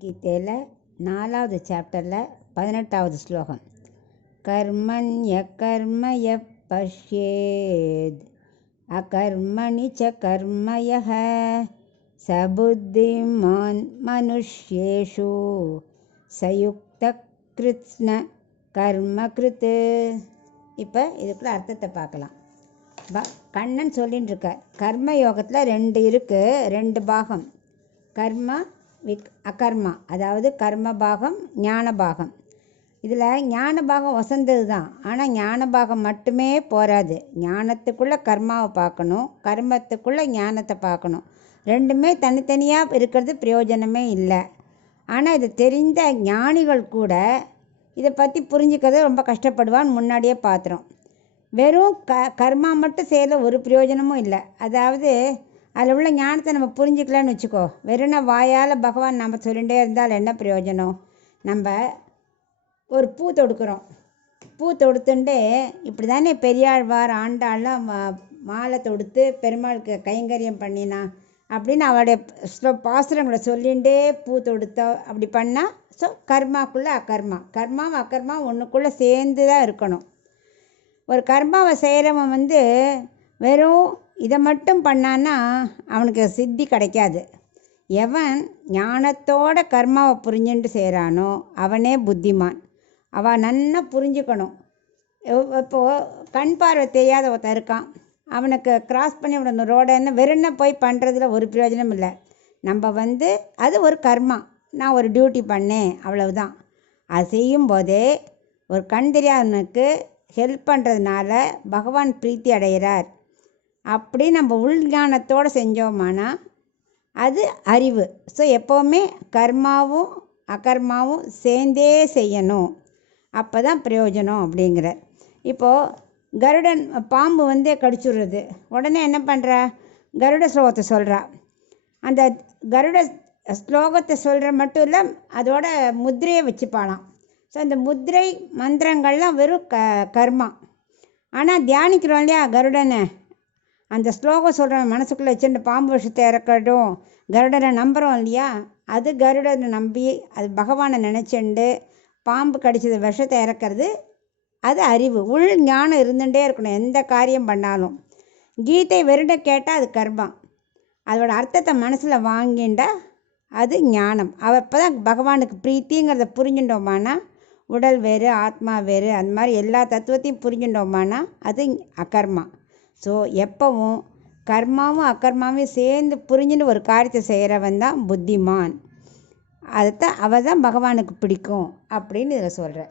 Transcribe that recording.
கீதையில் 4வது சாப்டரில் 18வது ஸ்லோகம். கர்மண்ய கர்மய பஷ்யேத் அகர்மணி ச கர்மயः சபுத்திமான் மனுஷ்யேஷு சயுக்த கிருத்ன கர்ம கிருத்து. இப்போ இதுக்குள்ள அர்த்தத்தை பார்க்கலாம். கண்ணன் சொல்லின்னு இருக்கார், கர்ம யோகத்தில் 2 இருக்குது, 2 பாகம். கர்மா அகர்மா, அதாவது கர்ம பாகம், ஞான பாகம். இதில் ஞான பாகம் வசந்தது தான், ஆனால் ஞான பாகம் மட்டுமே போராது. ஞானத்துக்குள்ளே கர்மாவை பார்க்கணும், கர்மத்துக்குள்ளே ஞானத்தை பார்க்கணும். ரெண்டுமே தனித்தனியாக இருக்கிறது பிரயோஜனமே இல்லை. ஆனால் இது தெரிந்த ஞானிகள் கூட இதை பற்றி புரிஞ்சுக்கிறது ரொம்ப கஷ்டப்படுவான்னு முன்னாடியே பார்த்துறோம். வெறும் கர்மா மட்டும் செய்யல ஒரு பிரயோஜனமும் இல்லை. அதாவது அதில் உள்ள ஞானத்தை நம்ம புரிஞ்சுக்கலான்னு வச்சுக்கோ. வெறும் வாயால் பகவான் நம்ம சொல்லிகிட்டே இருந்தால் என்ன பிரயோஜனம்? நம்ம ஒரு பூ தொடுக்கிறோம், பூ தொடுத்துட்டே இப்படி தானே பெரியாழ்வார் ஆண்டாள்லாம் மாலை தொடுத்து பெருமாளுக்கு கைங்கரியம் பண்ணினா அப்படின்னு அவளுடைய பாசுரங்களை சொல்லிகிட்டே பூ தொடுத்தோ அப்படி பண்ணால். ஸோ கர்மாக்குள்ளே அகர்மா, கர்மாவும் அகர்மா ஒன்றுக்குள்ளே சேர்ந்து தான் இருக்கணும். ஒரு கர்மாவை செய்கிறவன் வெறும் இதை மட்டும் பண்ணான்னா அவனுக்கு சித்தி கிடைக்காது. எவன் ஞானத்தோட கர்மாவை புரிஞ்சுட்டு செய்கிறானோ அவனே புத்திமான். அவன் நன்னா புரிஞ்சுக்கணும். இப்போது கண் பார்வை தெரியாத ஒருத்தன் இருக்கான், அவனுக்கு கிராஸ் பண்ணி விடணும் ரோடன்னு வெறும்னா போய் பண்ணுறதுல ஒரு பிரயோஜனம் இல்லை. நம்ம அது ஒரு கர்மா, நான் ஒரு டியூட்டி பண்ணேன் அவ்வளவுதான். அது செய்யும்போதே ஒரு கண் தெரியாதவனுக்கு ஹெல்ப் பண்ணுறதுனால பகவான் பிரீத்தி அடைகிறார். அப்படி நம்ம உள்ஞானத்தோடு செஞ்சோமானா அது அறிவு. ஸோ எப்போவுமே கர்மாவும் அகர்மாவும் சேர்ந்தே செய்யணும், அப்போ தான் பிரயோஜனம் அப்படிங்கிறார். இப்போது கருடன் பாம்பு கடிச்சுடுறது, உடனே என்ன பண்ணுறா? கருட ஸ்லோகத்தை சொல்கிறா. அந்த கருட ஸ்லோகத்தை சொல்கிற மட்டும் இல்லை, அதோட முத்திரையை வச்சுப்பாளாம். ஸோ அந்த முத்திரை மந்திரங்கள்லாம் வெறும் கர்மா. ஆனால் தியானிக்கிறோம் இல்லையா கருடனை, அந்த ஸ்லோகம் சொல்கிற மனசுக்குள்ளே வச்சுட்டு பாம்பு விஷத்தை இறக்கட்டும் கருடனை நம்புகிறோம் இல்லையா, அது கருடனை நம்பி அது பகவானை நினச்சிண்டு பாம்பு கடிச்சது விஷத்தை இறக்கிறது, அது அறிவு. உள் ஞானம் இருந்துகிட்டே இருக்கணும் எந்த காரியம் பண்ணாலும். கீதை வெறுட கேட்டால் அது கர்மா, அதோட அர்த்தத்தை மனசில் வாங்கிண்டா அது ஞானம். அப்போ தான் பகவானுக்கு பிரீத்திங்கிறத புரிஞ்சுட்டோமானா, உடல் வேறு ஆத்மா வேறு அந்த மாதிரி எல்லா தத்துவத்தையும் புரிஞ்சுட்டோமானா அது அகர்மா. ஸோ எப்பவும் கர்மாவும் அகர்மாவும் சேர்ந்து புரிஞ்சுன்னு ஒரு காரியத்தை செய்கிறவன் தான் புத்திமான். அதைத்தான் அவள் தான் பகவானுக்கு பிடிக்கும் அப்படின்னு இதில் சொல்கிறேன்.